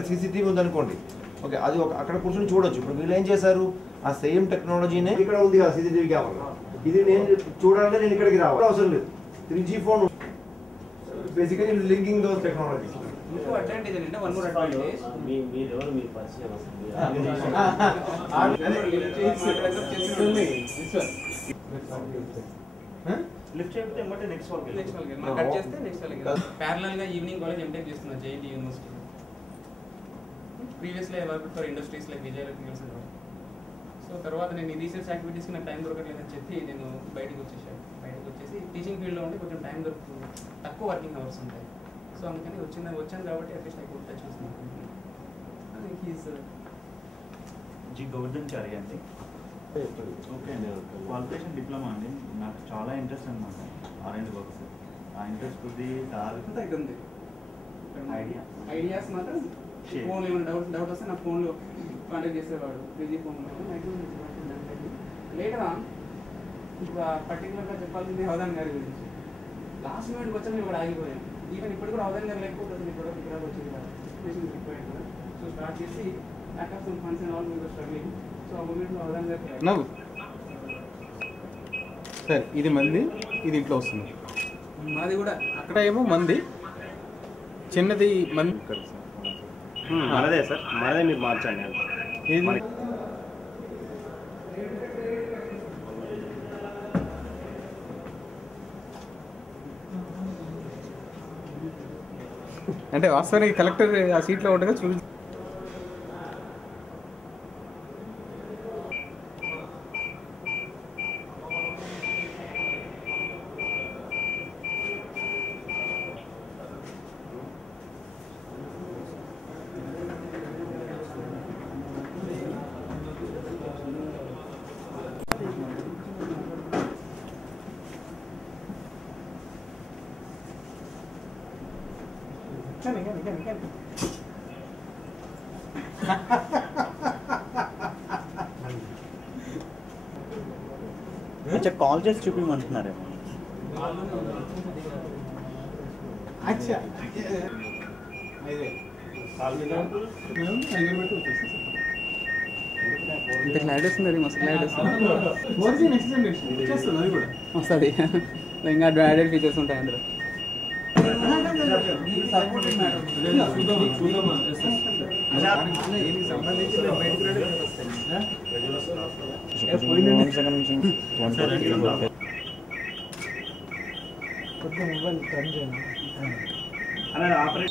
ఇక్కడ సీసీటీవీ ఉందనుకోండి, ఓకే, అది అక్కడ కూర్చొని చూడొచ్చు. ఇప్పుడు వీళ్ళు ఏం చేశారు, ఆ సేమ్ టెక్నాలజీనే ఇక్కడ ఉంది కదా సీసీటీవీ కెమెరా, ఇది నేను చూడాలంటే నేను ఇక్కడికి రావాలి అవసరం లేదు. 3G phone basically linking those technology. ఇంకో అడ్వాంటేజ్ ఏంటంటే వన్ మోర్ అడ్వాంటేజ్, మీరు పరిచయం లిఫ్ట్ చేస్తే ఏమంటే నెక్స్ట్ వాళ్ళకి మనం కట్ చేస్తే నెక్స్ట్ వాళ్ళకి ప్యారలల్ గా ఈవినింగ్ కాలేజ్ ఎంటెక్ చేస్తున్నా JNT university. Previously I worked for industries like Vijay electricals. So తర్వాత నేను ఈ రీసెర్చ్ యాక్టివిటీస్కి నాకు టైం దొరకట్లేదని చెప్పి నేను బయటకు వచ్చేసి టీచింగ్ ఫీల్డ్లో ఉంటే కొంచెం టైం దొరుకుతుంది, తక్కువ వర్కింగ్ అవర్స్ ఉంటాయి. సో అందుకని వచ్చాను కాబట్టి అట్లీస్ట్ ఐ కుడ్ టచ్ చేస్తున్నాను. జీ గోవర్ధన్ చారి అండి. ఓకే అండి, క్వాలిఫికేషన్ డిప్లొమా అండి. నాకు చాలా ఇంట్రెస్ట్ అనమాట R&D వర్క్స్. ఆ ఇంట్రెస్ట్ కొద్ది తగ్గింది. ఐడియాస్ మాత్రం ఫోన్లో ఏమైనా డౌట్ వస్తే నా ఫోన్లో కాంటాక్ట్ చేసేవాడు. 3G ఫోన్లో లేటర్ ఇప్పుడు పర్టికులర్గా చెప్పాల్సింది అవధాన్ గారి గురించి. లాస్ట్ మినిట్కి వచ్చాను ఇక్కడ ఆగిపోయాను. ఈవెన్ ఇప్పుడు కూడా అవధాన్ గారు లేకపోతే అసలు ఇప్పుడు ఇక్కడ వచ్చేది కాదు. రిక్వైర్డ్ కూడా. సో స్టార్ట్ చేసి lack of some funds and all we were struggling. So ఆ మూమెంట్లో అవధాన్ గారు నవ్వు సార్, ఇది మంది, ఇది ఇంట్లో వస్తుంది. మాది కూడా అక్కడ ఏమో మంది, చిన్నది మంది. మనదే సార్, మనదే మీరు మార్చండి. అంటే వాస్తవానికి కలెక్టర్ ఆ సీట్లో ఉండగా చూసి కొంచెం కాల్ చేసి చూపించమంటున్నారేమో. ఇంత క్లారిటీ వస్తుంది, మస్తు క్లారిటీ వస్తుంది. ఇంకా యాడెడ్ ఫీచర్స్ ఉంటాయి అందులో.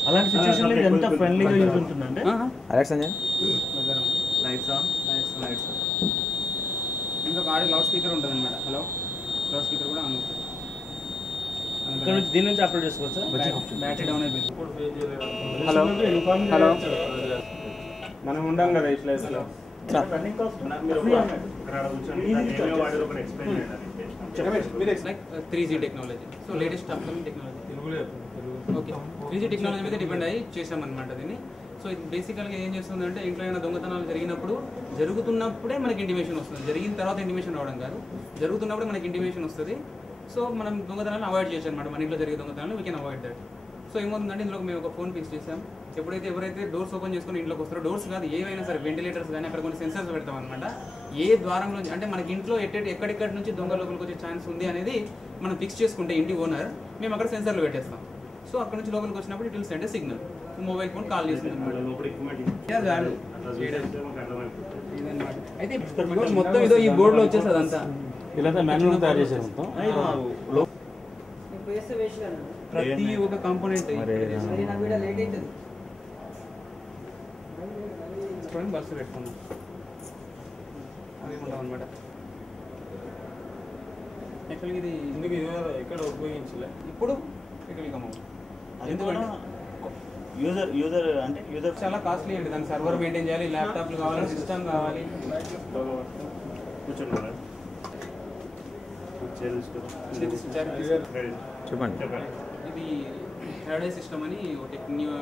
అలాంటి సిచ్యువేషన్ ఎంత ఫ్రెండ్లీగా యూజ్ ఉంటుందంటే ఇంకొక ఆడియో లౌడ్ స్పీకర్ ఉంటుంది అనమాట. హలో, లౌడ్ స్పీకర్ కూడా ఆన్ అవుతుంది. ఇక్కడ నుంచి దీని నుంచి అప్లోడ్ చేసుకోవచ్చు. బ్యాటరీ డౌన్ అయిపోయింది. హలో హలో, మనం ఉండాం కదా ఈ ప్లేస్లో. 3G technology, so latest upcoming technology. Okay, 3G technology మీద డిపెండ్ అయ్యి చేసామన్నమాట దీన్ని. సో ఇది బేసికల్గా ఏం చేస్తుందంటే ఇంట్లో అయినా దొంగతనాలు జరుగుతున్నప్పుడే మనకి ఇంటిమేషన్ వస్తుంది. జరిగిన తర్వాత ఇంటిమేషన్ రావడం కాదు, జరుగుతున్నప్పుడే మనకి ఇంటిమేషన్ వస్తుంది. సో మనం దొంగతనాలను అవాయిడ్ చేయొచ్చు అనమాట. మన ఇంట్లో జరిగే దొంగతనాలు we can avoid that. So ఏమవుతుందంటే ఇందులో మేము ఒక ఫోన్ ఫిక్స్ చేసాం. ఎవరైతే డోర్స్ ఓపెన్ చేసుకుని ఇంట్లోకి వస్తారో, డోర్స్ కాదు ఏవైనా సరే, వెంటిలేటర్స్ కానీ అక్కడ కొన్ని సెన్సర్స్ పెడతాం అనమాట. ఏ ద్వారం నుంచి అంటే మనకి ఇంట్లో ఎక్కడెక్కడి నుంచి దొంగ లోపలికి వచ్చే ఛాన్స్ ఉంది అనేది మనం ఫిక్స్ చేసుకుంటే ఇంటి ఓనర్, మేము అక్కడ సెన్సర్లు పెట్టేస్తాం. సో అక్కడ నుంచి లోపలికి వచ్చినప్పుడు it will send A signal, mobile phone call చేస్తుంది అనమాట. అయితే మొత్తం ఇదో ఈ బోర్డులో వచ్చేసి అదంతా ఇలా మాన్యువల్ తయారు చేశారు మొత్తం. ప్రతి ఒక్క కాంపోనెంట్ బస్సు పెట్టుకున్నాం అవి ఉంటాం అనమాట. యాక్చువల్గా ఇది ఎందుకు ఎక్కడ ఉపయోగించలే, ఇప్పుడు ఇట్ విల్ కమ్ అవుట్. ఎందుకంటే యూజర్ అంటే యూజర్ చాలా కాస్ట్లీ అండి. దానికి సర్వర్ మెయింటైన్ చేయాలి, ల్యాప్టాప్లు కావాలి, సిస్టమ్ కావాలి. చెప్పండి. ఇది హ్యాడై సిస్టమ్ అని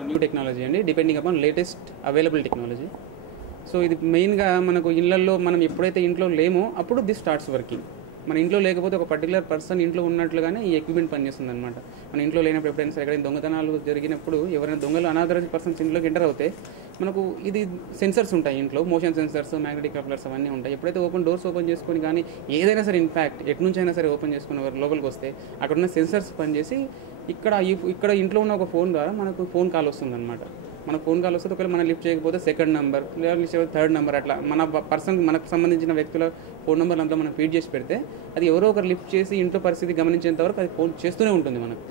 న్యూ టెక్నాలజీ అండి, depending upon latest available technology. So ఇది మెయిన్గా మనకు ఇళ్లలో మనం ఎప్పుడైతే ఇంట్లో లేమో అప్పుడు దిస్ స్టార్ట్స్ వర్కింగ్. మన ఇంట్లో లేకపోతే ఒక పర్టికులర్ పర్సన్ ఇంట్లో ఉన్నట్లుగానే ఈ ఎక్విప్మెంట్ పనిచేస్తుంది అనమాట. మన ఇంట్లో లేనప్పుడు ఎప్పుడైనా సరే ఎక్కడైనా దొంగతనాలు జరిగినప్పుడు ఎవరైనా దొంగలు అనాథరైజ్డ్ పర్సన్స్ ఇంట్లోకి ఎంటర్ అవుతే మనకు ఇది సెన్సర్స్ ఉంటాయి ఇంట్లో, మోషన్ సెన్సర్స్, మ్యాగ్నెటిక్ కప్లర్స్ అవన్నీ ఉంటాయి. ఎప్పుడైతే డోర్స్ ఓపెన్ చేసుకొని కానీ ఏదైనా సరే ఇన్ఫ్యాక్ట్ ఎటు నుంచి అయినా సరే ఓపెన్ చేసుకుని లోపలికి వస్తే అక్కడ ఉన్న సెన్సర్స్ పనిచేసి ఇక్కడ ఇంట్లో ఉన్న ఒక ఫోన్ ద్వారా మనకు ఫోన్ కాల్ వస్తుందన్నమాట. మన ఫోన్ కాల్ వస్తుంది, ఒకవేళ మనం లిఫ్ట్ చేయకపోతే సెకండ్ నెంబర్ లేదా థర్డ్ నెంబర్ అట్లా మనకు సంబంధించిన వ్యక్తుల ఫోన్ నెంబర్ అంతా మనం ఫీడ్ చేసి పెడితే అది ఎవరో ఒకరు లిఫ్ట్ చేసి ఇంట్లో పరిస్థితి గమనించేంత వరకు అది ఫోన్ చేస్తూనే ఉంటుంది మనకు.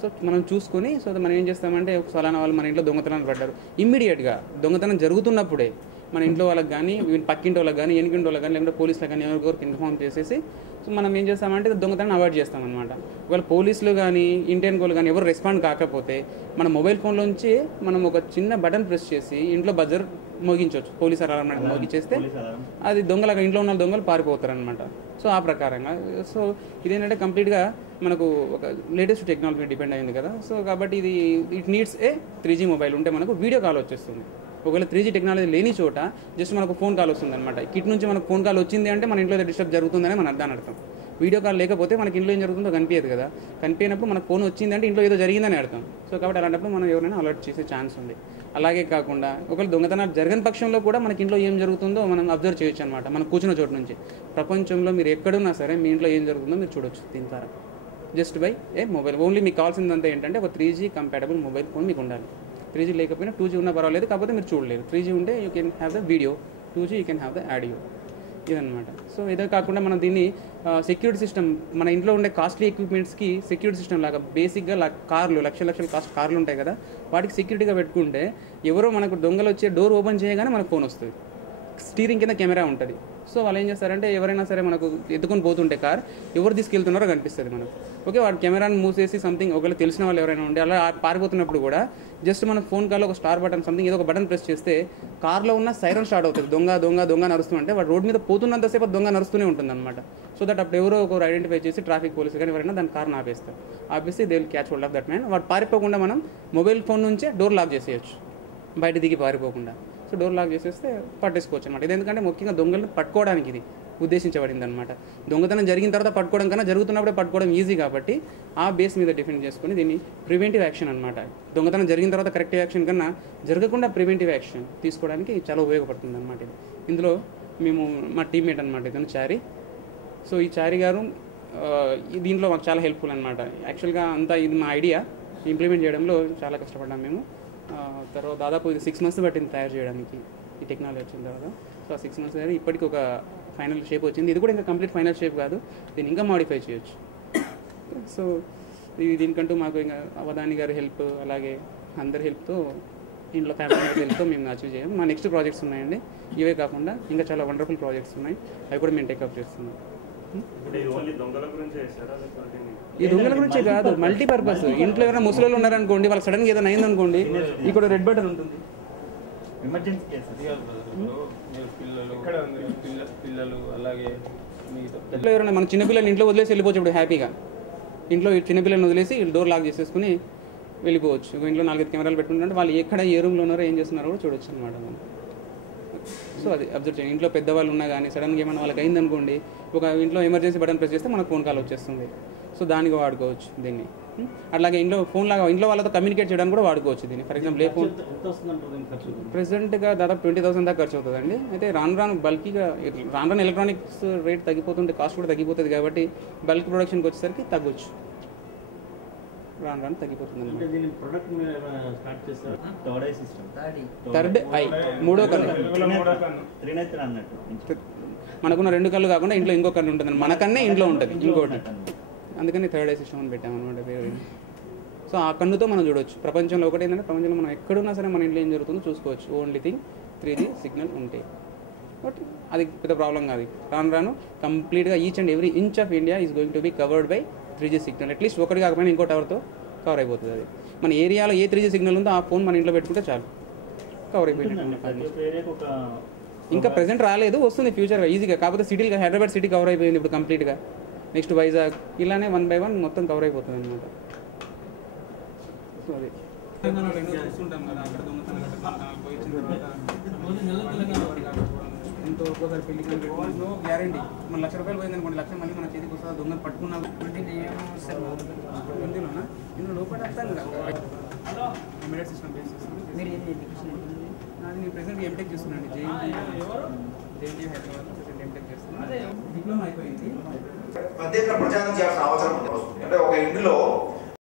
సో మనం చూసుకొని మనం ఏం చేస్తామంటే ఫలానా వాళ్ళు మన ఇంట్లో దొంగతనాలు పడ్డారు, ఇమ్మీడియట్గా దొంగతనం జరుగుతున్నప్పుడే మన ఇంట్లో వాళ్ళకి కానీ పక్కింటి వాళ్ళకి కానీ ఎనికింటి వాళ్ళకి కానీ లేకపోతే పోలీసులకు కానీ ఎవరికొరికి ఇన్ఫార్మ్ చేసేసి సో మనం ఏం చేస్తామంటే దొంగతనం అవాయిడ్ చేస్తామన్నమాట. ఒకవేళ పోలీసులు కానీ ఇండియన్ వాళ్ళు కానీ ఎవరు రెస్పాండ్ కాకపోతే మన మొబైల్ ఫోన్లోంచి మనం ఒక చిన్న బటన్ ప్రెస్ చేసి ఇంట్లో బజర్ మోగించవచ్చు, పోలీస్ అలారం మోగించేస్తే అది దొంగలాగా ఇంట్లో ఉన్న దొంగలు పారిపోతారు అనమాట. సో ఆ ప్రకారంగా సో ఇదేంటంటే కంప్లీట్గా మనకు ఒక లేటెస్ట్ టెక్నాలజీ డిపెండ్ అయింది కదా. సో కాబట్టి it needs a 3G mobile ఉంటే మనకు వీడియో కాల్ వచ్చేస్తుంది. ఒకవేళ 3G టెక్నాలజీ లేని చోట జస్ట్ మనకు ఫోన్ కాల్ వస్తుంది అనమాట. కిట్ నుంచి మనకు ఫోన్ కాల్ వచ్చింది అంటే మన ఇంట్లో డిస్టర్బ్ జరుగుతుందని మన దాని అర్థం. వీడియో కాల్ లేకపోతే మనకి ఇంట్లో ఏం జరుగుతుందో కనిపించదు కదా, కనిపించినప్పుడు మనకు ఫోన్ వచ్చింది అంటే ఇంట్లో ఏదో జరిగిందని అర్థం. సో కాబట్టి అలాంటప్పుడు మనం ఎవరైనా అలర్ట్ చేసే ఛాన్స్ ఉంది. అలాగే కాకుండా ఒకవేళ దొంగతనాలు జరగని పక్షంలో కూడా మనకి ఇంట్లో ఏం జరుగుతుందో మనం అబ్జర్వ్ చేయొచ్చు అనమాట. మనం కూర్చున్న చోటు నుంచి ప్రపంచంలో మీరు ఎక్కడున్నా సరే మీ ఇంట్లో ఏం జరుగుతుందో మీరు చూడొచ్చు దీని ద్వారా, just by A mobile. Only మీకు కావాల్సిందంతా ఏంటంటే ఒక 3G కంపాటబుల్ మొబైల్ ఫోన్ మీకు ఉండాలి. 3G లేకపోయినా 2G ఉన్నా పర్వాలేదు, కాకపోతే మీరు చూడలేరు. 3G ఉంటే you can have the video, 2G you can have the audio, ఇదనమాట. సో ఇదే కాకుండా మనం దీన్ని సెక్యూరిటీ సిస్టమ్, మన ఇంట్లో ఉండే కాస్ట్లీ ఎక్విప్మెంట్స్కి సెక్యూరిటీ సిస్టమ్ లాగా బేసిక్గా కార్లు లక్షల కాస్ట్ కార్లు ఉంటాయి కదా, వాటికి సెక్యూరిటీగా పెట్టుకుంటే ఎవరో మనకు దొంగలు వచ్చే డోర్ ఓపెన్ చేయగానే మనకు ఫోన్ వస్తుంది. స్టీరింగ్ కింద కెమెరా ఉంటుంది. సో వాళ్ళు ఏం చేస్తారంటే ఎవరైనా సరే మనకు ఎత్తుకొని పోతుంటే కార్ ఎవరు తీసుకెళ్తున్నారో కనిపిస్తుంది మనకు. ఓకే, వాడు కెమెరాని మూసేసి సంథింగ్ ఒకవేళ తెలిసిన వాళ్ళు ఎవరైనా ఉండి అలా పారిపోతున్నప్పుడు కూడా జస్ట్ మన ఫోన్ కాల్లో ఒక స్టార్ బటన్ సంథింగ్ ఏదో ఒక బటన్ ప్రెస్ చేస్తే కార్లో ఉన్న సైరన్ స్టార్ట్ అవుతుంది. దొంగ దొంగ దొంగ నడుస్తుంటే వాడు రోడ్ మీద పోతున్నంతసేపు దొంగ నడుస్తూనే ఉంటుంది అనమాట. సో దట్ అప్పుడు ఎవరో ఒకరు ఐడెంటిఫై చేసి ట్రాఫిక్ పోలీసు కానీ ఎవరైనా దాని కార్ని ఆపేస్తారు. ఆపేసి they will catch hold of that man. వాడు పారిపోకుండా మనం మొబైల్ ఫోన్ నుంచే డోర్ లాక్ చేసేయచ్చు, బయట దిగి పారిపోకుండా. సో డోర్ లాక్ చేసేస్తే పట్టేసుకోవచ్చు అనమాట. ఇది ఎందుకంటే ముఖ్యంగా దొంగలను పట్టుకోవడానికి ఇది ఉద్దేశించబడింది అనమాట. దొంగతనం జరిగిన తర్వాత పట్టుకోవడం కన్నా జరుగుతున్నప్పుడే పట్టుకోవడం ఈజీ కాబట్టి ఆ బేస్ మీద డిఫెండ్ చేసుకొని దీన్ని ప్రివెంటివ్ యాక్షన్ అనమాట. దొంగతనం జరిగిన తర్వాత కరెక్టివ్ యాక్షన్ కన్నా జరగకుండా ప్రివెంటివ్ యాక్షన్ తీసుకోవడానికి చాలా ఉపయోగపడుతుంది అనమాట. ఇందులో మేము మా టీమ్మేట్ అనమాట ఇతను చారి. సో ఈ చారి గారు దీంట్లో మాకు చాలా హెల్ప్ఫుల్ అనమాట. యాక్చువల్గా అంతా ఇది మా ఐడియా ఇంప్లిమెంట్ చేయడంలో చాలా కష్టపడ్డాం మేము. తర్వాత దాదాపు ఇది 6 months పట్టింది తయారు చేయడానికి ఈ టెక్నాలజీ వచ్చిన తర్వాత. సో ఆ 6 months దగ్గర ఇప్పటికి ఒక ఫైనల్ షేప్ వచ్చింది. ఇది కూడా ఇంకా కంప్లీట్ ఫైనల్ షేప్ కాదు, దీన్ని ఇంకా మాడిఫై చేయొచ్చు. సో దీనికంటూ మాకు ఇంకా అవధాని గారి హెల్ప్ అలాగే అందరి హెల్ప్తో ఇంట్లో ఫ్యామిలీ హెల్ప్తో మేము అచీవ్ చేయం. మా నెక్స్ట్ ప్రాజెక్ట్స్ ఉన్నాయండి. ఇవే కాకుండా ఇంకా చాలా వండర్ఫుల్ ప్రాజెక్ట్స్ ఉన్నాయి, అవి కూడా మేము టేకప్ చేస్తున్నాం. ఈ దొంగల గురించే కాదు, మల్టీపర్పస్. ఇంట్లో ఎవరైనా ముసలి ఉన్నారనుకోండి, వాళ్ళకి సడన్గా ఏదైనా అయిందనుకోండి, ఇక్కడ రెడ్ బటన్ ఉంటుంది. పిల్లలు అలాగే ఇంట్లో ఎవరైనా మన చిన్నపిల్లలు ఇంట్లో వదిలేసి వెళ్ళిపోవచ్చు. ఇప్పుడు హ్యాపీగా ఇంట్లో చిన్నపిల్లల్ని వదిలేసి డోర్ లాక్ చేసేసుకుని వెళ్ళిపోవచ్చు. ఇంట్లో 4-5 కెమెరాలు పెట్టుకుంటే వాళ్ళు ఎక్కడ ఏ రూమ్లో ఉన్నారో ఏం చేస్తున్నారో కూడా చూడొచ్చు అనమాట. సో అది అబ్జర్వ్ చేయండి. ఇంట్లో పెద్దవాళ్ళు ఉన్నా కానీ సడన్గా ఏమైనా వాళ్ళకి అయిందనుకోండి, ఒక ఇంట్లో ఎమర్జెన్సీ బటన్ ప్రెస్ చేస్తే మనకు ఫోన్ కాల్ వచ్చేస్తుంది. సో దానికి వాడుకోవచ్చు దీన్ని. అట్లాగే ఇంట్లో ఫోన్ లాగా ఇంట్లో వాళ్ళతో కమ్యూనికేట్ చేయడానికి కూడా వాడుకోవచ్చు దీన్ని. ఫర్ ఎగ్జాంపుల్ ఏ ఫోన్ ప్రెసెంట్గా దాదాపు 20,000 దాకా ఖర్చు అవుతుందండి. అయితే రాను బల్కీగా రాను ఎలక్ట్రానిక్స్ రేట్ తగ్గిపోతుంటే కాస్ట్ కూడా తగ్గిపోతుంది కాబట్టి బల్క్ ప్రొడక్షన్కి వచ్చేసరికి తగ్గొచ్చు, రాను తగ్గిపోతుంది. థర్డ్ ఐ, మూడో కన్ను. మనకున్న 2 కళ్ళు కాకుండా ఇంట్లో ఇంకో కన్ను ఉంటుంది, మనకన్నే ఇంట్లో ఉంటుంది ఇంకోటి, అందుకని థర్డ్ ఐ సిస్టమ్ అని పెట్టామన్నమాట పేరు. సో ఆ కన్నుతో మనం చూడవచ్చు. ప్రపంచంలో ఒకటి ఏంటంటే ప్రపంచంలో మనం ఎక్కడున్నా సరే మన ఇంట్లో ఏం జరుగుతుందో చూసుకోవచ్చు. ఓన్లీ థింగ్ 3G సిగ్నల్ ఉంటే. బట్ అది పెద్ద ప్రాబ్లం కాదు. రాను కంప్లీట్గా each and every inch of India is going to be covered by 3G signal. At least ఒకటి కాకపోయినా ఇంకో టవర్తో కవర్ అయిపోతుంది. అది మన ఏరియాలో ఏ 3G సిగ్నల్ ఉందో ఆ ఫోన్ మన ఇంట్లో పెట్టుకుంటే చాలు, కవర్ అయిపోయింది. ఇంకా ప్రెసెంట్ రాలేదు, వస్తుంది ఫ్యూచర్గా ఈజీగా. కాకపోతే సిటీగా హైదరాబాద్ సిటీ కవర్ అయిపోయింది ఇప్పుడు కంప్లీట్గా. నెక్స్ట్ వైజాగ్, ఇలానే 1 by 1 మొత్తం కవర్ అయిపోతుంది అనమాట. సో అది చూస్తుంటాం కదా, అక్కడ దొంగతనాలు పోయి వచ్చిన తర్వాత ఎంతో ఒక్కోసారి పెళ్లికి పెట్టుకోవడంలో గ్యారంటీ. మన ₹1,00,000 పోయింది అనుకోండి, 1,00,000 మళ్ళీ మన చేతికి వస్తుంది. దొంగ పట్టుకున్నా ఇందులో లోపల ఇమీడియట్ సిస్టమ్ బేస్ చేస్తాం. నాది ప్రజెంట్గా ఎంటెక్ చేస్తున్నాను జేఎన్టీ హైదరాబాద్లో ప్రజెంట్ ఎంటెక్ చేస్తున్నాను. డిప్లొమా అయిపోయింది. ప్రత్యేక ప్రచారం చేయాల్సిన అవసరం వస్తుంది. అంటే ఒక ఇంటిలో